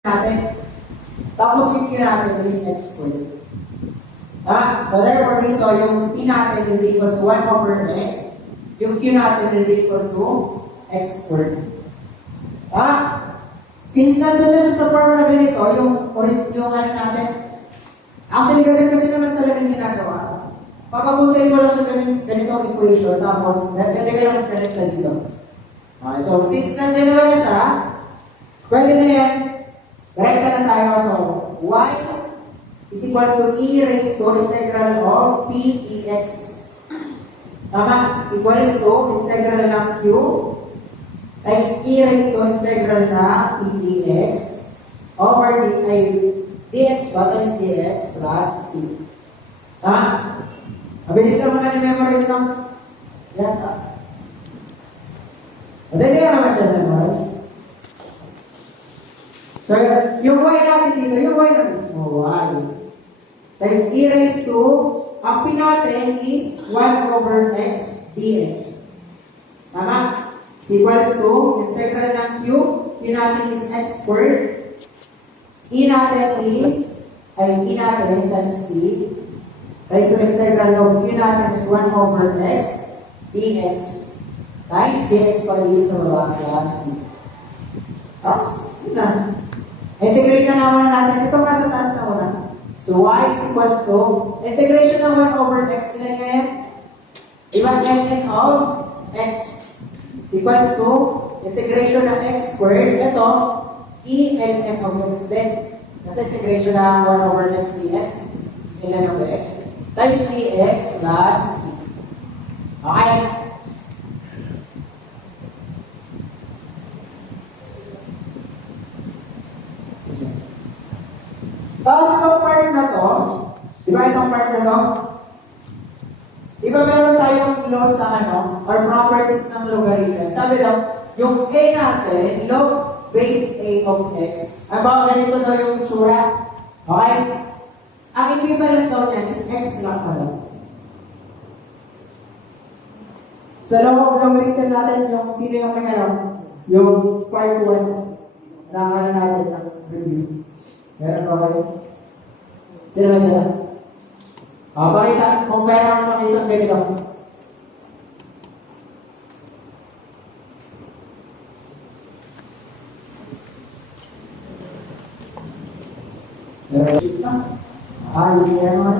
natin. Tapos yung Q natin is x squared. Tama? So therefore dito, yung P natin will be equals to 1 over x. Yung Q natin will be equals to x squared. Tama? Since nandun na siya sa formula ganito, yung ano natin, actually ganun kasi naman talagang ginagawa. Papapuntayin mo lang siya ganitong equation, tapos pwede ka lang mag-connect na dito. Okay, so since nandiyan naman na siya, pwede na yan. Direkta na tayo. So, y is equals to e raised to integral of p dx. Tama? Is equals to integral ng q times e raised to integral na p dx over dx ba times dx plus c. Tama? Mabilis ka muna na-memorize ng yata. Madali ka naman siya memorize. So, yung y natin dito, yung y na mismo, y. Times e raised to, ang p natin is 1 over x dx. Tama? Is equals to, integral ng q natin is x squared. E natin times t. Raised to integral of q natin is 1 over x dx. Times dx pa rin sa baba plus c. Tapos, yun na. Integrate na naman natin. Ito nasa taas na muna. So, y is equals to, integration ng 1 over x, ilan ngayon? Ibang ln of x is equals to, integration ng x squared. Ito, e ln of x din. Kasi integration ng 1 over x dx is ln of x. Times dx plus c. Okay? Tapos itong part na to, di ba itong part na to? Di ba meron tayong law sa or properties ng logarithm? Sabi daw, yung a natin, log base a of x. About ganito daw yung itsura. Okay? Ang equivalent daw niyan is x lang pala. Sa law of logarithm natin, yung sino yung may yung part 1 na natin ng review. Meron ba kayo? Sino ba nila? Pakita, kung meron ako makita, ganito. Meron ba? Hindi naman.